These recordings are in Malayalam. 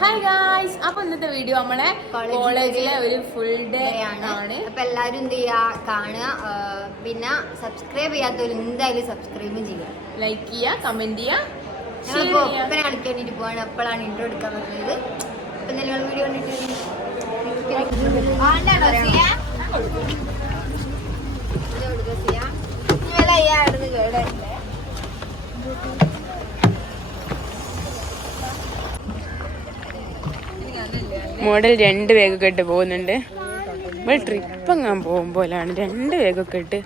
ഹായ് ഗായ്സ്, അപ്പൊ ഇന്നത്തെ വീഡിയോ നമ്മളെ കോളേജിലെ ഒരു ഫുൾ ഡേ ആണ്. അപ്പൊ എല്ലാരും എന്ത് ചെയ്യാ കാണുക, പിന്നെ സബ്സ്ക്രൈബ് ചെയ്യാത്തവർ എന്തായാലും സബ്സ്ക്രൈബും ചെയ്യാം, ലൈക്ക് ചെയ്യുക, കമന്റ് ചെയ്യുക. ഞങ്ങളിപ്പോ ഒപ്പന കളിക്കാൻ വേണ്ടിട്ട് പോവാണ്. അപ്പോഴാണ് ഇൻട്രോ എടുക്കാൻ പറ്റുന്നത്. അപ്പൊ നിങ്ങൾ വീഡിയോ കണ്ടിട്ട് മോഡൽ 2 ബാഗൊക്കെ ഇട്ട് പോകുന്നുണ്ട്. നമ്മൾ ട്രിപ്പ് എങ്ങാൻ പോകുമ്പോഴാണ് 2 ബാഗൊക്കെ ഇട്ട്.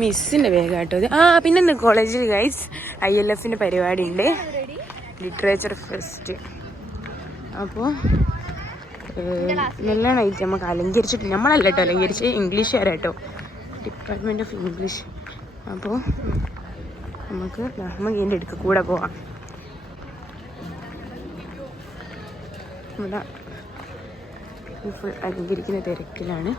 മിസ്സിന്റെ ബാഗാട്ടോ ഇത്. പിന്നെ കോളേജിൽ ഗൈസ് ILFന്റെ പരിപാടി ഉണ്ട്, ലിറ്ററേച്ചർ ഫെസ്റ്റ്. അപ്പോൾ നല്ലതായിട്ട് നമുക്ക് അലങ്കരിച്ചിട്ട്, നമ്മളല്ല കേട്ടോ അലങ്കരിച്ച്, ഇംഗ്ലീഷുകാരാട്ടോ, ഡിപ്പാർട്ട്മെന്റ് ഓഫ് ഇംഗ്ലീഷ്. അപ്പോൾ നമുക്ക് ഇതിൻ്റെ അടുക്ക് കൂടെ പോവാം. ഇവിടെ ഫുൾ അലങ്കരിക്കുന്ന തിരക്കിലാണ്.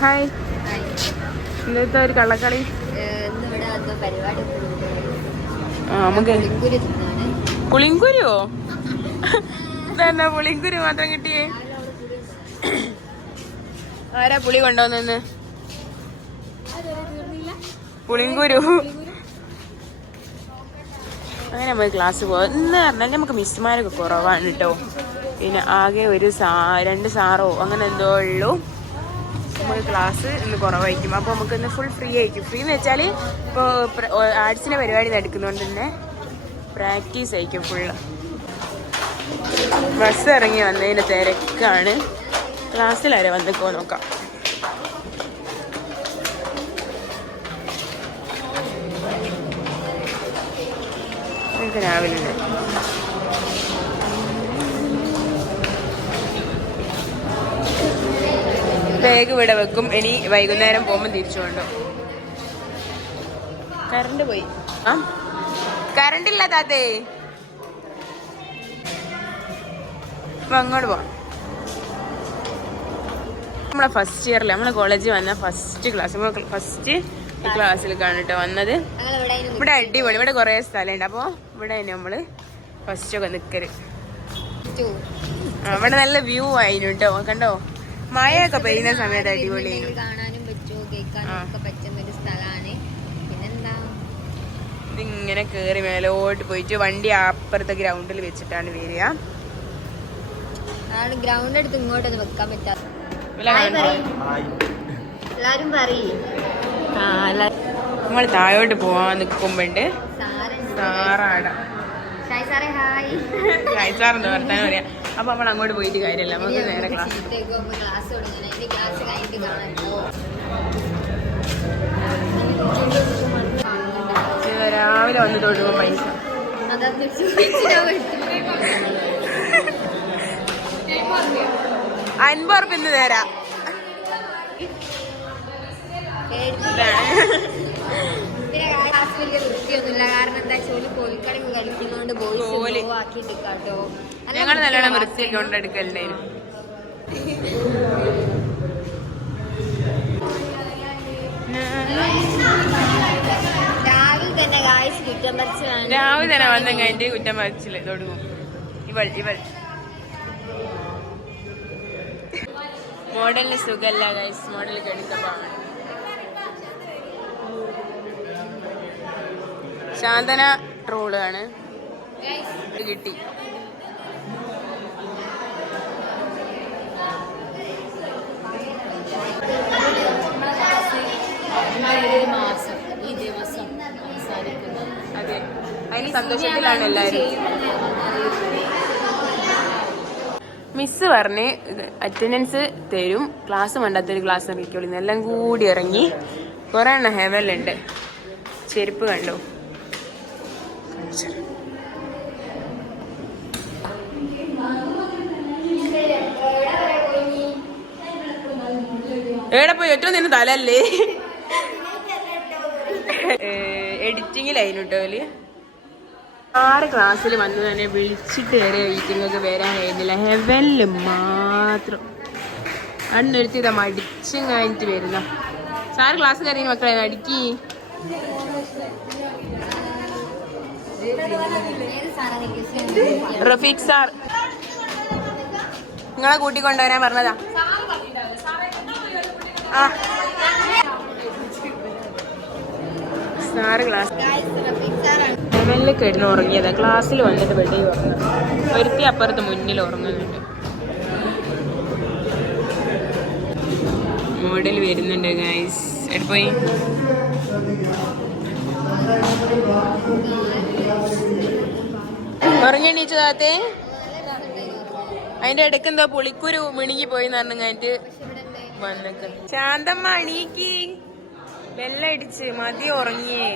ഹായ്, ഇന്നത്തെ ഒരു കള്ളക്കളി. നമുക്ക് പുളിങ്കുരുവോ? തന്നെ പുളിങ്കുരു മാത്രം കിട്ടിയേ? ആരാ പുളി കൊണ്ടുവന്നെന്ന്? പുളിങ്കുരു. അങ്ങനെ നമുക്ക് ക്ലാസ് പോകാം. ഇന്ന് പറഞ്ഞാൽ നമുക്ക് മിസ്സുമാരൊക്കെ കുറവാണ് കേട്ടോ. പിന്നെ ആകെ ഒരു 2 സാറോ അങ്ങനെ എന്തോ ഉള്ളൂ. നമുക്ക് ക്ലാസ് ഇന്ന് കുറവായിരിക്കും. അപ്പോൾ നമുക്ക് ഇന്ന് ഫുൾ ഫ്രീ ആയിരിക്കും. ഫ്രീ എന്ന് വെച്ചാൽ ഇപ്പോൾ ആർട്സിൻ്റെ പരിപാടി നടക്കുന്നതുകൊണ്ട് തന്നെ പ്രാക്ടീസ് ആയിരിക്കും ഫുള്ള്. ബസ് ഇറങ്ങി വന്നതിൻ്റെ തിരക്കാണ്. ക്ലാസ്സിലാരെ വന്നിക്കോ നോക്കാം. രാവിലെ ബാഗ് ഇവിടെ വെക്കും. ഇനി വൈകുന്നേരം പോകുമ്പോൾ തിരിച്ചു കൊണ്ടോ. കറണ്ട് പോയി. കറണ്ട് ഇല്ല താത്തേ. അങ്ങോട്ട് പോവാം. നമ്മളെ ഫസ്റ്റ് ഇയറിൽ നമ്മളെ കോളേജിൽ വന്ന ഫസ്റ്റ് ക്ലാസ്സിൽ കാണിട്ടോ വന്നത്. ഇവിടെ അടിപൊളി, ഇവിടെ കുറേ സ്ഥലമുണ്ട്. അപ്പോൾ ഇവിടെ തന്നെ നമ്മള് ഫസ്റ്റൊക്കെ നിൽക്കല്. അവിടെ നല്ല വ്യൂ ആയിരുന്നു കേട്ടോ. കണ്ടോ, മഴയൊക്കെ പെയ്യുന്ന സമയത്ത് അടിപൊളി. കാണാനും പറ്റുമോ കേൾക്കാനും പറ്റുന്ന ഒരു സ്ഥലമാണ്. പിന്നെന്താ, ഇതിങ്ങനെ കേറി മേലോട്ട് പോയിട്ട് വണ്ടി അപ്പുറത്തെ ഗ്രൗണ്ടിൽ വെച്ചിട്ടാണ് വരിക. ഗ്രൗണ്ട് എടുത്ത് ഇങ്ങോട്ടൊന്നും വെക്കാൻ പറ്റാത്ത എല്ലാരും പറയും. നമ്മൾ താഴോട്ട് പോവാൻ നിൽക്കുമ്പോണ്ട് സാറാട സാറെന്ന് വർത്താനം പറയാ. അപ്പൊ നമ്മൾ അങ്ങോട്ട് പോയിട്ട് കാര്യമല്ല, നമുക്ക് നേരെ ക്ലാസ്. രാവിലെ വന്ന് തൊടുമ്പോ പൈസ 50 ഉറുപ്പിക ഇന്ന് തരാം. ഞങ്ങൾ നല്ലോണം വൃത്തിയൊക്കെ കൊണ്ടെടുക്കലുണ്ടായിരുന്നു. രാവിലെ തന്നെ വന്നു കഴിഞ്ഞിട്ട് കുറ്റം പറിച്ചില്ല തുടങ്ങും. ഇവൾ മോഡലിന് സുഖല്ല ഗൈസ്, മോഡൽ കെടുക്കപ്പാണ്. ശാന്തന ട്രോളാണ് കിട്ടി. അതെ, അതിന് സന്തോഷത്തിലാണ് എല്ലാവരും. മിസ് പറഞ്ഞ് അറ്റൻഡൻസ് തരും, ക്ലാസ് വേണ്ടാത്തൊരു ക്ലാസ് ഇറങ്ങിക്കോളി. എല്ലാം കൂടി ഇറങ്ങി. കുറെ എണ്ണം ഹെവലുണ്ട്. ചെരുപ്പ് കണ്ടോ? എവിടെ പോയി? ഒറ്റ നിന്നെ തലല്ലേ. എഡിറ്റിങ്ങിലായിരുന്നു കേട്ടോ. 6 ക്ലാസ്സിൽ വന്ന് തന്നെ വിളിച്ചിട്ട് വരെ മീറ്റിങ്ങൊക്കെ വരാൻ കഴിയുന്നില്ല. ഹെവനില് മാത്രം അണ്ണൊരുത്തി മടിച്ചും കഴിഞ്ഞിട്ട് വരുന്ന. സാറ് ക്ലാസ് കയറിയ മക്കളെ അടിക്കി. റഫീഖ് സാർ നിങ്ങളെ കൂട്ടിക്കൊണ്ടുവരാൻ പറഞ്ഞതാ. ആ സാറ് ക്ലാസ് ലെവലിൽ കിടന്ന് ഉറങ്ങിയതാ. ക്ലാസ്സിൽ വന്നിട്ട് വെടി ഉറങ്ങും. ഒരുത്തി അപ്പുറത്ത് മുന്നിൽ ഉറങ്ങുന്നുണ്ട്. മോഡൽ വരുന്നുണ്ട് ഗൈസ്. എടുപ്പോയി ഉറങ്ങിണീച്ചതാത്തേ. അതിന്റെ ഇടയ്ക്ക് എന്തോ പുളിക്കുരു മിണുങ്ങി പോയി പറഞ്ഞിട്ട് വന്നേക്ക്. ശാന്തമ്മ എണീക്ക്, വെല്ലടിച്ച് മതി ഉറങ്ങിയേ.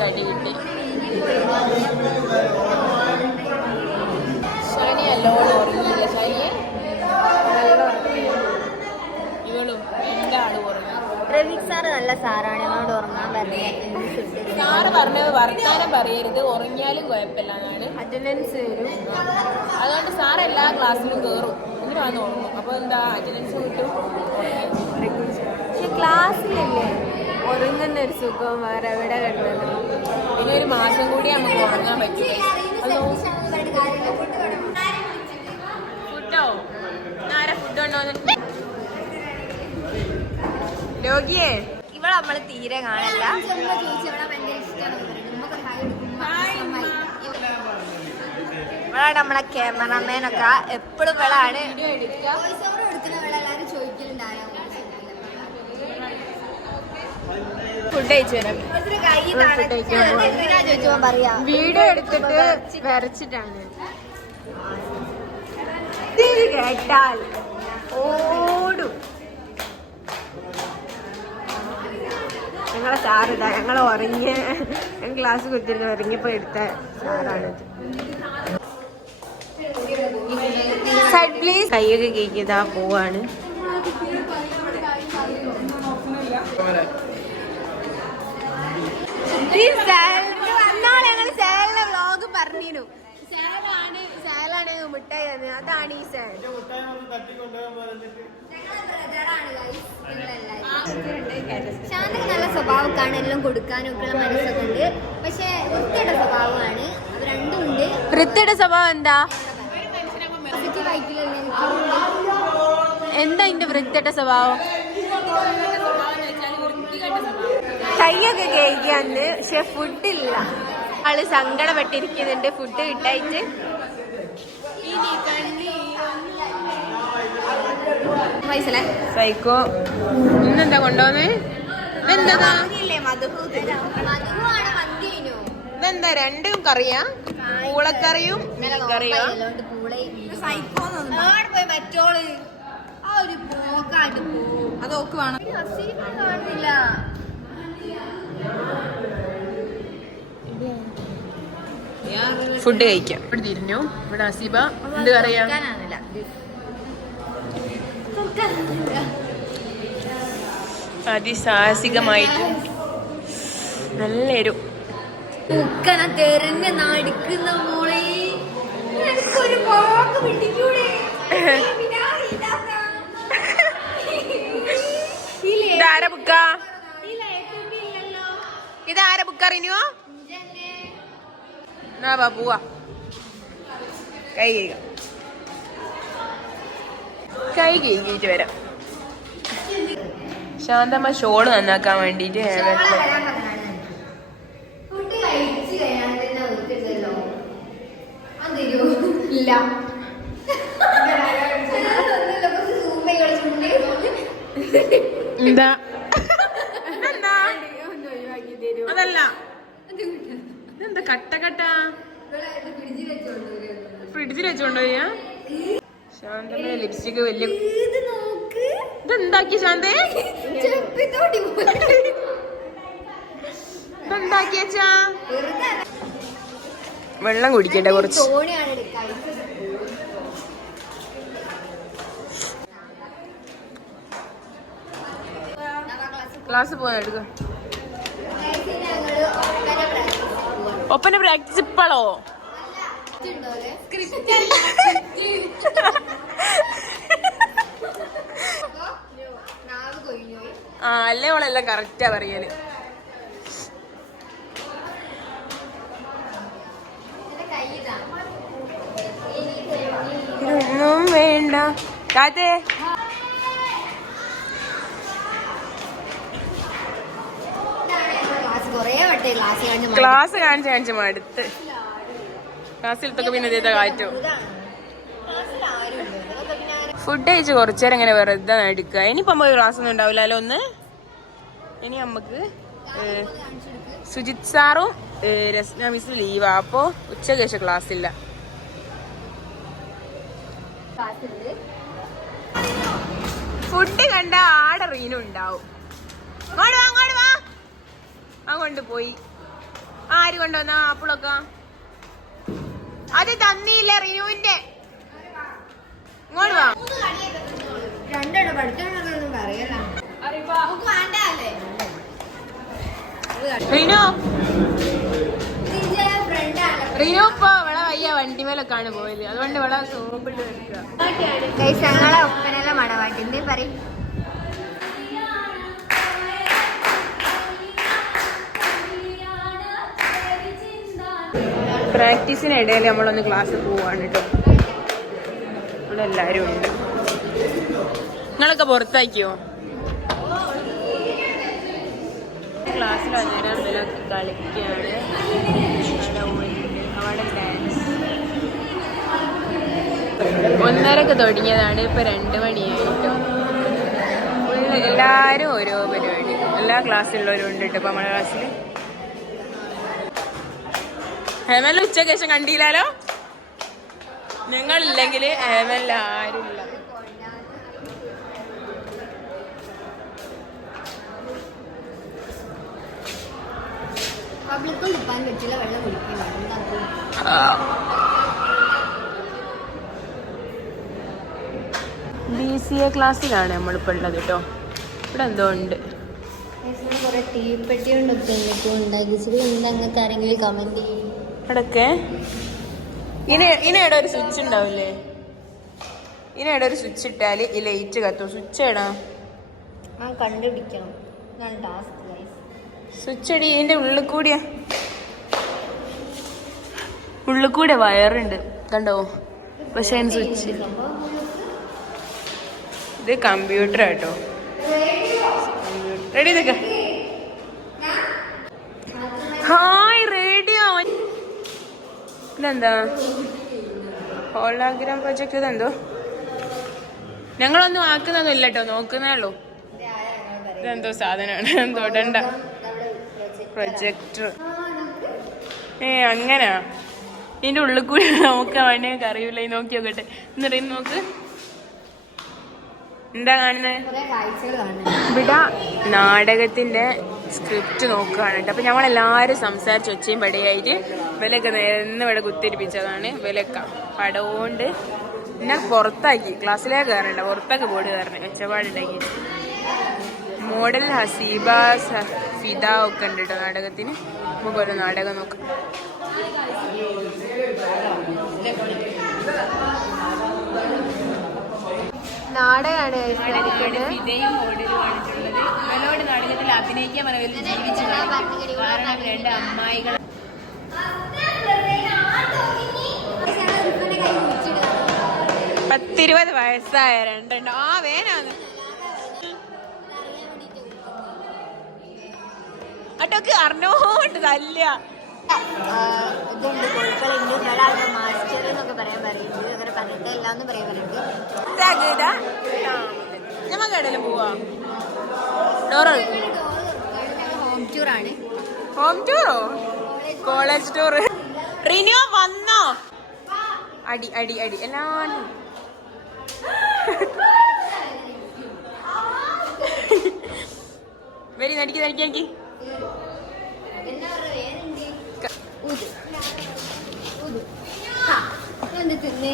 കടി കിട്ടി. ശനി അല്ലോണം ഉറങ്ങിയില്ല. ശനിയെ ഇവളും രണ്ടാളും ഉറങ്ങി. റഫീഖ് സാറ് നല്ല സാറാണ്, എന്നോട് ഉറങ്ങാൻ പറഞ്ഞത്. സാറ് പറഞ്ഞത് വർത്താനം പറയരുത്, ഉറങ്ങിയാലും കുഴപ്പമില്ല എന്നാണ്. അറ്റൻഡൻസ് വരും. അതുകൊണ്ട് സാറ് എല്ലാ ക്ലാസ്സിലും കയറും, എന്നിട്ട് വന്ന് ഉറങ്ങും. അപ്പോൾ എന്താ അറ്റൻഡൻസ് കിട്ടും. പക്ഷെ ക്ലാസ്സിലല്ലേ ഉറങ്ങുന്ന ഒരു സുഖം വേറെ എവിടെ കിട്ടുന്നത്. ഇനി ഒരു മാസം കൂടി നമുക്ക് ഉറങ്ങാൻ പറ്റും. ഫുഡോ ആരാ ഫുഡ് ഉണ്ടോ രോഗിയേ? ഇവിടെ നമ്മള് തീരെ കാണല്ല. ഇവളാണ് നമ്മളെ ക്യാമറമാനൊക്കെ എപ്പോഴും ഇവളാണ് ഫുഡ് കഴിച്ചു തരാം. വീഡിയോ എടുത്തിട്ട് വരച്ചിട്ടാണ്. കേട്ടാൽ ഓടും. ഞങ്ങളെ സാറിതാ, ഞങ്ങൾ ഉറങ്ങിയ ക്ലാസ് കുത്തിരുന്ന് ഉറങ്ങിയപ്പോ എടുത്ത സാറാണ്. കൈയൊക്കെ കേക്കിയതാ പോവാണ്. ഞങ്ങൾ സാലിന്റെ വ്ലോഗ് പറഞ്ഞിരുന്നു. സാലാണ് മിഠായി തന്നത്. അതാണ് ഈ സാൽ. ശാന്തക്ക് നല്ല സ്വഭാവക്കാണ്, എല്ലാം കൊടുക്കാനും ഒക്കെയുള്ള മനസ്സൊക്കെ ഉണ്ട്. പക്ഷെ വൃത്തിയുടെ സ്വഭാവമാണ്. അത് രണ്ടും ഉണ്ട്. വൃത്തിയുടെ സ്വഭാവം എന്താ? എന്താ ഇന്റെ വൃത്തിയുടെ സ്വഭാവം? കൈയൊക്കെ കഴിക്കാന്ന്, പക്ഷെ ഫുഡില്ല. ആള് സങ്കടപ്പെട്ടിരിക്കുന്നുണ്ട് ഫുഡ് കിട്ടായിട്ട്. സൈക്കോ ഇന്നെന്താ കൊണ്ടുപോന്നേ? ഇതെന്താ? ഇതെന്താ രണ്ടും കറിയാ? പൂളക്കറിയും കറിയോ? മറ്റോള് ആ ഒരു പോക്കായിട്ട് പോവും. അതൊക്കെ വേണം. കാണുന്നില്ല. ഫുഡ് കഴിക്കാം. ഇവിടെ തിരിഞ്ഞു. ഇവിടെ അസീബ എന്ത് കറിയാ? അതിസാഹസികമായിട്ട് നല്ലൊരു ഉക്കന തെരഞ്ഞ് നടക്കുന്ന മോളെ. എനിക്കൊരു പോക്ക് പിടിക്കൂടെ? ഇതാര ബുക്കാ? ഇതാര ബുക്കറിഞ്ഞോ? എന്നാ വാ പോവാ. കൈ കഴുകിയിട്ട് വരാം. ശാന്തമ്മ ഷോള് നന്നാക്കാൻ വേണ്ടിട്ട് എന്താ അതല്ല എന്താ കട്ട കട്ട ഫ്രിഡ്ജിൽ വെച്ചോണ്ടോയ്യാ? ശാന്തമ്മ ലിപ്സ്റ്റിക് വലിയ ഇതെന്താക്കി ശാന്തേ? ഇതെന്താക്കിയച്ചാ? വെള്ളം കുടിക്കട്ടെ കുറച്ച്. ക്ലാസ് പോയാ എടുക്ക. ഒപ്പന പ്രാക്ടീസ് ഇപ്പളോ? അല്ലേ ഓളെല്ലാം കറക്റ്റാ പറയല്. ഇതൊന്നും വേണ്ട കാത്തേ. ക്ലാസ് കാണിച്ച് മടുത്ത്. ക്ലാസ്സിലത്തൊക്കെ പിന്നെ ഇതേ കാറ്റോ. ഫുഡ് കഴിച്ച് കുറച്ചേരം ഇങ്ങനെ വെറുതെ എടുക്കുക. ഇനിയിപ്പോ നമുക്ക് ക്ലാസ് ഒന്നും ഉണ്ടാവില്ലല്ലോ. ഒന്ന് ഇനി നമുക്ക് സുജിത് സാറും രസ്ന മിസ് ലീവാ. അപ്പോ ഉച്ചയ്ക്ക് ശേഷം ക്ലാസ് ഇല്ല. ഫുഡ് കണ്ട ആടെ റീനും ഉണ്ടാവും. അങ്ങോട്ട് വാ. അങ്ങോട്ട് പോയി. ആര് കൊണ്ടുവന്ന അപ്പോഴൊക്കെ അത് തന്നില്ല റീനുവിന്റെ. ഇങ്ങോട്ട് വാ. റീനു ഇപ്പൊ ഇവിടെ വയ്യ വണ്ടി മേലൊക്കെയാണ് പോയത്. അതുകൊണ്ട് ഇവിടെ സോപ്പിട്ട് ഞങ്ങളെ ഒപ്പനല്ല മടവാട്ടി എന്തേ പറയും. പ്രാക്ടീസിനിടയിൽ നമ്മളൊന്ന് ക്ലാസ് പോവാണ് കേട്ടോ. ഇവിടെ എല്ലാരും ഉണ്ട്. നിങ്ങളൊക്കെ പുറത്താക്കിയോ? ക്ലാസ്സിൽ വന്നേരം ഇതിലൊക്കെ കളിക്കുകയാണ്. അവിടെ ഡാൻസ് 1:30 തുടങ്ങിയതാണ്. ഇപ്പൊ 2 മണിയായിട്ടോ. എല്ലാരും ഓരോ പരിപാടി. എല്ലാ ക്ലാസ്സിലുള്ളവരും ഉണ്ട് കേട്ടോ. ഇപ്പൊ നമ്മുടെ ക്ലാസ്സിൽ ഹേമല്ല ഉച്ചയ്ക്ക് ശേഷം കണ്ടില്ലാലോ. നിങ്ങളില്ലെങ്കിൽ ഹേമല്ല ആരുമില്ല. BCA ക്ലാസ്സിലാണ് നമ്മളിപ്പോൾ ഉള്ളത് കേട്ടോ. ഇവിടെ എന്തോ ഉണ്ട്. കുറെ തീപ്പെട്ടി കൊണ്ടൊക്കെ നിങ്ങൾക്ക് ആരെങ്കിലും കമന്റ് ചെയ്യും. ഇടക്കെ ഇനിയുടെ ഒരു സ്വിച്ച് ഉണ്ടാവില്ലേ? ഇനിയുടെ ഒരു സ്വിച്ച് ഇട്ടാല് ഈ ലൈറ്റ് കത്തും. സ്വിച്ച് ഇടാ കണ്ടുപിടിക്കണം. സ്വിച്ച് അടി. ഇതിന്റെ ഉള്ളിൽ കൂടെ വയറുണ്ട് കണ്ടോ. പക്ഷെ അതിന് സ്വിച്ച് ഇത് കമ്പ്യൂട്ടർ ആട്ടോ. റെഡി നിക്ക. Hi radio. ഇതെന്താ ഹോളോഗ്രാം പ്രൊജക്ട്? ഇതെന്തോ ഞങ്ങളൊന്നും ആക്കുന്നൊന്നും ഇല്ല കേട്ടോ. നോക്കുന്നേ ഉള്ളൂ. ഇതെന്തോ സാധനമാണ്. തൊടണ്ട. പ്രൊജക്ടർ. അങ്ങനാ. ഇതിന്റെ ഉള്ളിൽ കൂടി നോക്കാൻ വേണ്ടി അറിയില്ല. നോക്കി നോക്കട്ടെ. എന്നിട്ട് നോക്ക്. എന്താ കാണുന്നത്? ഇവിടെ നാടകത്തിന്റെ സ്ക്രിപ്റ്റ് നോക്കുകയാണ് കേട്ടോ. അപ്പൊ ഞങ്ങളെല്ലാരും സംസാരിച്ച് ഒച്ചയും പടിയായിട്ട് വിലയൊക്കെ നേരെ ഇവിടെ കുത്തിരിപ്പിച്ചതാണ്. വിലക്ക പടവുകൊണ്ട് പിന്നെ പുറത്താക്കി. ക്ലാസ്സിലേക്ക് കയറണ്ട, പുറത്താക്കി ബോർഡ് കയറണേ. ഒച്ചപ്പാടുണ്ടാക്കി. മോഡൽ ഹസീബ ഫിദ ഒക്കെ ഉണ്ട് കേട്ടോ നാടകത്തിന്. നമുക്ക് ഓരോ നാടകം നോക്കാം. നാടകമാണ് ഫിദയും മോഡലുമാണുള്ളത്. ഇവരോട് നാടകത്തിൽ അഭിനയിക്കാൻ പറഞ്ഞ ജീവിച്ചു. കാരണം 2 അമ്മായികൾ 10-20 വയസ്സായ 2 ആ വേനാന്ന് അട്ടൊക്കെ അറിഞ്ഞോണ്ട് തല്ല. ഇതുണ്ട് കോഴിക്കളുണ്ട്. ഒരാളുടെ മാസ്റ്റർ എന്നൊക്കെ പറയാൻ പറയുന്നത്. അങ്ങനെ പറഞ്ഞിട്ട് എല്ലാന്ന് പറയാൻ പറയുന്നത്. ഞമ്മക്ക് എവിടെയെങ്കിലും പോവാ. ഡോറോ ഹോം ടൂർ ആണ്. ഹോം ടൂറോ? College tour. റിനിയോ വന്നോ? അടി അടി അടി എല്ലാരും വരി. നടിക്ക് നടിക്ക് നടിക്ക്.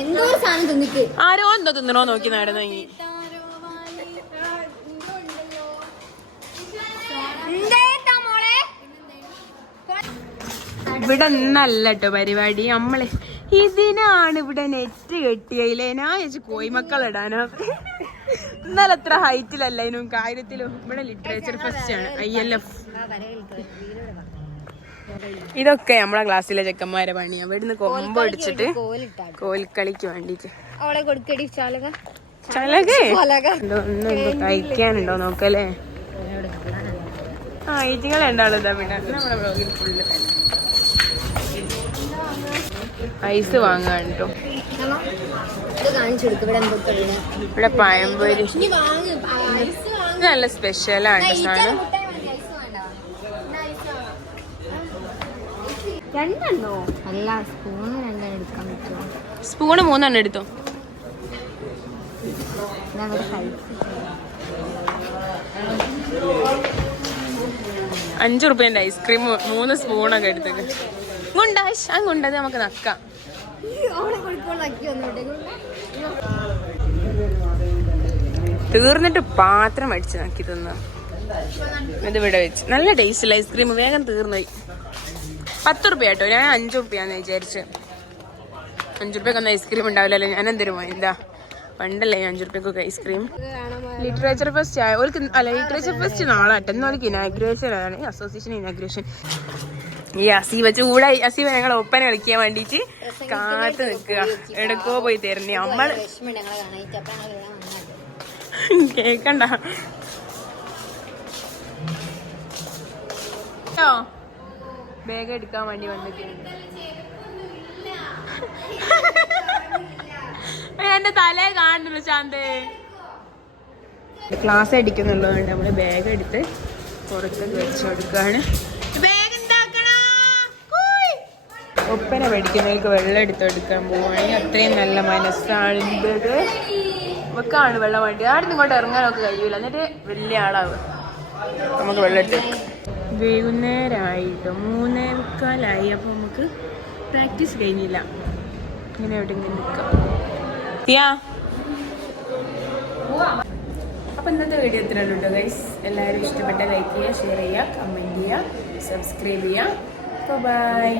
എന്തോ സാധനം തിന്നിട്ട് ആരോ എന്തോ തിന്നണോ നോക്കി നടന്നു. ഇവിടെ ഒന്നല്ല കേട്ടോ പരിപാടി. ഇതിനാണ് ഇവിടെ നെറ്റ് കെട്ടിയയില്ലേ ഞാൻ വെച്ച് കോയിമക്കളിടാനോ. ഇന്നലെ അത്ര ഹൈറ്റിലല്ല ഇതിനും കാര്യത്തിലും. ഇവിടെ ലിറ്ററേച്ചർ ഫസ്റ്റ് ആണ് ILF. ഇതൊക്കെ നമ്മളെ ക്ലാസ്സിലെ ചെക്കന്മാരെ പണി. അവിടുന്ന് കൊമ്പ് അടിച്ചിട്ട് കോൽക്കളിക്ക് വേണ്ടിട്ട് ഒന്നും കഴിക്കാനുണ്ടോ നോക്കല്ലേ. ആ ഈറ്റിങ്ങൾ ഉണ്ടാവും. ഇതാ പിന്നെ നമ്മുടെ ബ്ലോഗിൽ ഫുള്ള് ഐസ് വാങ്ങാൻ കേട്ടോ. ഇവിടെ പഴംപൊരി നല്ല സ്പെഷ്യലാണ് സാധനം. രണ്ടെണ്ണോ അല്ല, സ്പൂണ് രണ്ടെണ്ണം എടുക്കാൻ പറ്റുമോ? സ്പൂണ് 3 എണ്ണം എടുത്തോ. 5 റുപ്യന്റെ ഐസ്ക്രീം 3 സ്പൂണൊക്കെ എടുത്തേക്ക്. അങ്ങുണ്ടത് നമുക്ക് നക്കാം. തീർന്നിട്ട് പാത്രം അടിച്ച് നക്കി തിന്ന. ഇത് ഇവിടെ വെച്ച് നല്ല ടേസ്റ്റില്ല ഐസ്ക്രീം. വേഗം തീർന്നുപോയി. 10 റുപ്യ കേട്ടോ. ഞാൻ 5 റുപ്യാന്ന് വിചാരിച്ച്. 5 റുപ്യക്കൊന്നും ഐസ്ക്രീം ഉണ്ടാവില്ലല്ലോ. ഞാൻ എന്തെങ്കിലും എന്താ പണ്ടല്ലേ 5 റുപ്യക്കൊക്കെ ഐസ്ക്രീം. ലിറ്ററേച്ചർ ഫെസ്റ്റ് അല്ല, ലിറ്ററേച്ചർ ഫെസ്റ്റ് നാളെ എന്നോൾക്ക് ഇനാഗ്രേഷൻ ആണ്. Association inauguration. ഈ അസീവ ചൂടായി. അസീവ ഞങ്ങൾ ഒപ്പന കളിക്കാൻ വേണ്ടിട്ട് കാത്ത് നിക്കുക. എടക്കോ പോയി തരുന്നേ നമ്മള് കേക്കണ്ട. ബാഗ് എടുക്കാൻ വേണ്ടി വന്നിട്ടുണ്ട്. എന്റെ തലേ കാണുന്നുള്ളൂ ശാന്തേ. ക്ലാസ് അടിക്കുന്നുള്ളതുകൊണ്ട് നമ്മള് ബാഗ് എടുത്ത് പുറത്തേക്ക് വെച്ച് കൊടുക്കുകയാണ്. ഒപ്പന പഠിക്കുന്നവർക്ക് വെള്ളം എടുത്തെടുക്കാൻ പോവുകയാണെങ്കിൽ അത്രയും നല്ല മനസ്സാണ് ഇത്. നമുക്കാണ് വെള്ളം വേണ്ടി. ആടെ ഇങ്ങോട്ട് ഇറങ്ങാനൊക്കെ കഴിയൂല. എന്നിട്ട് വലിയ ആളാവുക. നമുക്ക് വെള്ളം എടുത്ത് വൈകുന്നേരമായിട്ട് 3:15. അപ്പോൾ നമുക്ക് പ്രാക്ടീസ് കഴിഞ്ഞില്ല. ഇങ്ങനെ എവിടെയെങ്കിലും നിൽക്കാം. അപ്പം ഇന്നത്തെ വീഡിയോ എത്ര ഉണ്ടോ ഗൈസ്? എല്ലാവരും ഇഷ്ടപ്പെട്ട ലൈക്ക് ചെയ്യുക, ഷെയർ ചെയ്യുക, കമൻറ്റ് ചെയ്യുക, സബ്സ്ക്രൈബ് ചെയ്യുക. ബൈ.